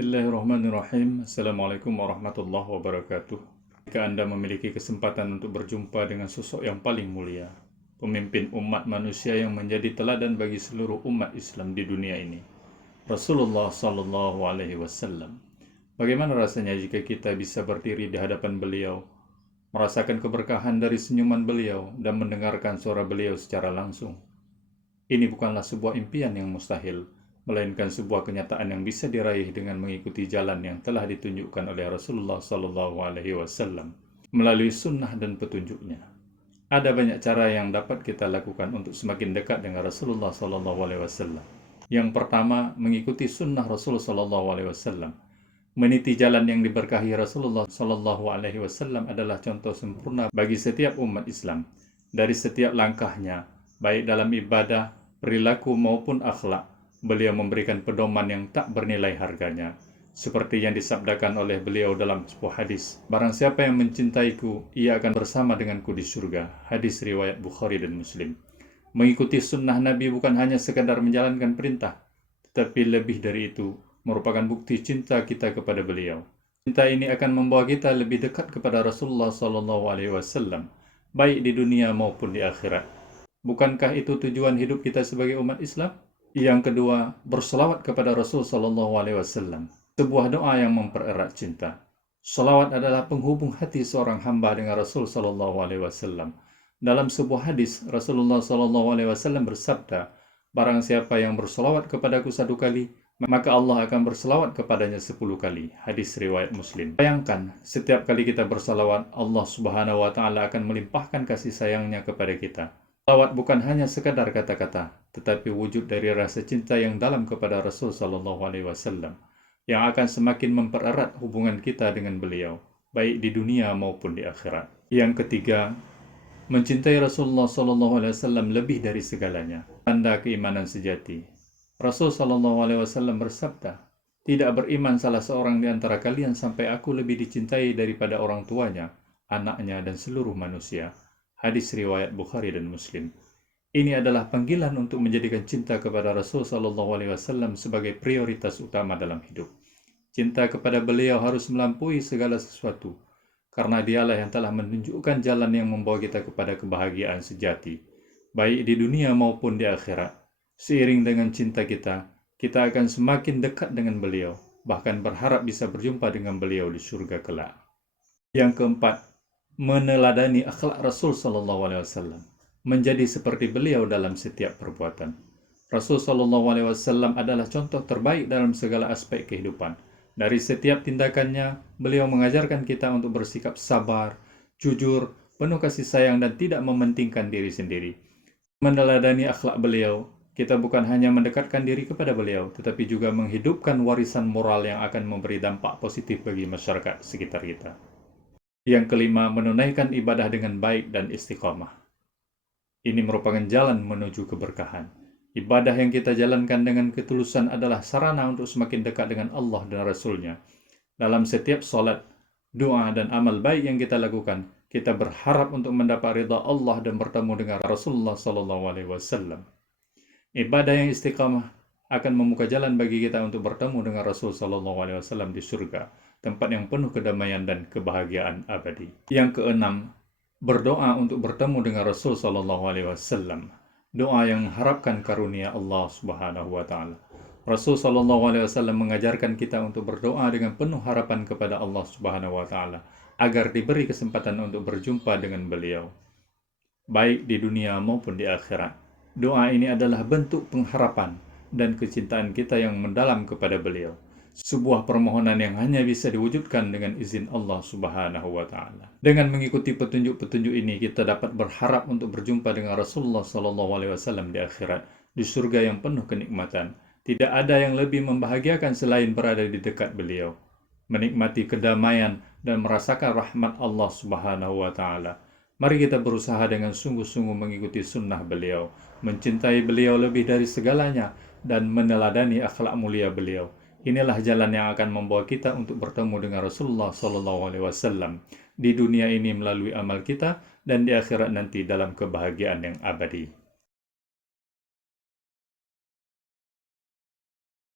Bismillahirrahmanirrahim. Assalamualaikum warahmatullahi wabarakatuh. Jika Anda memiliki kesempatan untuk berjumpa dengan sosok yang paling mulia, pemimpin umat manusia yang menjadi teladan bagi seluruh umat Islam di dunia ini, Rasulullah Sallallahu Alaihi Wasallam. Bagaimana rasanya jika kita bisa berdiri di hadapan beliau, merasakan keberkahan dari senyuman beliau, dan mendengarkan suara beliau secara langsung? Ini bukanlah sebuah impian yang mustahil, melainkan sebuah kenyataan yang bisa diraih dengan mengikuti jalan yang telah ditunjukkan oleh Rasulullah Sallallahu Alaihi Wasallam melalui sunnah dan petunjuknya. Ada banyak cara yang dapat kita lakukan untuk semakin dekat dengan Rasulullah Sallallahu Alaihi Wasallam. Yang pertama, mengikuti sunnah Rasul Sallallahu Alaihi Wasallam. Meniti jalan yang diberkahi Rasulullah Sallallahu Alaihi Wasallam adalah contoh sempurna bagi setiap umat Islam. Dari setiap langkahnya, baik dalam ibadah, perilaku maupun akhlak, beliau memberikan pedoman yang tak bernilai harganya. Seperti yang disabdakan oleh beliau dalam sebuah hadis, "Barang siapa yang mencintaiku, ia akan bersama denganku di surga." Hadis riwayat Bukhari dan Muslim. Mengikuti sunnah Nabi bukan hanya sekadar menjalankan perintah, tetapi lebih dari itu, merupakan bukti cinta kita kepada beliau. Cinta ini akan membawa kita lebih dekat kepada Rasulullah SAW, baik di dunia maupun di akhirat. Bukankah itu tujuan hidup kita sebagai umat Islam? Yang kedua, berselawat kepada Rasul Sallallahu Alaihi Wasallam, sebuah doa yang mempererat cinta. Selawat adalah penghubung hati seorang hamba dengan Rasul Sallallahu Alaihi Wasallam. Dalam sebuah hadis, Rasulullah Sallallahu Alaihi Wasallam bersabda, "Barang siapa yang berselawat kepadaku 1 kali, maka Allah akan berselawat kepadanya 10 kali." Hadis riwayat Muslim. Bayangkan, setiap kali kita berselawat, Allah Subhanahu Wa Taala akan melimpahkan kasih sayangnya kepada kita. Salawat bukan hanya sekadar kata-kata, tetapi wujud dari rasa cinta yang dalam kepada Rasul Sallallahu Alaihi Wasallam, yang akan semakin mempererat hubungan kita dengan beliau, baik di dunia maupun di akhirat. Yang ketiga, mencintai Rasulullah Sallallahu Alaihi Wasallam lebih dari segalanya, tanda keimanan sejati. Rasul Sallallahu Alaihi Wasallam bersabda, "Tidak beriman salah seorang di antara kalian sampai aku lebih dicintai daripada orang tuanya, anaknya, dan seluruh manusia." Hadis riwayat Bukhari dan Muslim. Ini adalah panggilan untuk menjadikan cinta kepada Rasul Sallallahu Alaihi Wasallam sebagai prioritas utama dalam hidup. Cinta kepada beliau harus melampaui segala sesuatu, karena dialah yang telah menunjukkan jalan yang membawa kita kepada kebahagiaan sejati, baik di dunia maupun di akhirat. Seiring dengan cinta kita, kita akan semakin dekat dengan beliau, bahkan berharap bisa berjumpa dengan beliau di surga kelak. Yang keempat, meneladani akhlak Rasul Sallallahu Alaihi Wasallam, menjadi seperti beliau dalam setiap perbuatan. Rasul Sallallahu Alaihi Wasallam adalah contoh terbaik dalam segala aspek kehidupan. Dari setiap tindakannya, beliau mengajarkan kita untuk bersikap sabar, jujur, penuh kasih sayang, dan tidak mementingkan diri sendiri. Meneladani akhlak beliau, kita bukan hanya mendekatkan diri kepada beliau, tetapi juga menghidupkan warisan moral yang akan memberi dampak positif bagi masyarakat sekitar kita. Yang kelima, menunaikan ibadah dengan baik dan istiqamah. Ini merupakan jalan menuju keberkahan. Ibadah yang kita jalankan dengan ketulusan adalah sarana untuk semakin dekat dengan Allah dan Rasul-Nya. Dalam setiap sholat, doa, dan amal baik yang kita lakukan, kita berharap untuk mendapat ridha Allah dan bertemu dengan Rasulullah SAW. Ibadah yang istiqamah akan membuka jalan bagi kita untuk bertemu dengan Rasul SAW di surga, tempat yang penuh kedamaian dan kebahagiaan abadi. Yang keenam, berdoa untuk bertemu dengan Rasul Sallallahu Alaihi Wasallam. Doa yang mengharapkan karunia Allah Subhanahu Wa Taala. Rasul Sallallahu Alaihi Wasallam mengajarkan kita untuk berdoa dengan penuh harapan kepada Allah Subhanahu Wa Taala agar diberi kesempatan untuk berjumpa dengan beliau, baik di dunia maupun di akhirat. Doa ini adalah bentuk pengharapan dan kecintaan kita yang mendalam kepada beliau. Sebuah permohonan yang hanya bisa diwujudkan dengan izin Allah Subhanahu wa Ta'ala. Dengan mengikuti petunjuk-petunjuk ini, kita dapat berharap untuk berjumpa dengan Rasulullah Sallallahu Alaihi Wasallam di akhirat, di surga yang penuh kenikmatan. Tidak ada yang lebih membahagiakan selain berada di dekat beliau, menikmati kedamaian dan merasakan rahmat Allah Subhanahu wa Ta'ala. Mari kita berusaha dengan sungguh-sungguh mengikuti sunnah beliau, mencintai beliau lebih dari segalanya, dan meneladani akhlak mulia beliau. Inilah jalan yang akan membawa kita untuk bertemu dengan Rasulullah SAW di dunia ini melalui amal kita, dan di akhirat nanti dalam kebahagiaan yang abadi.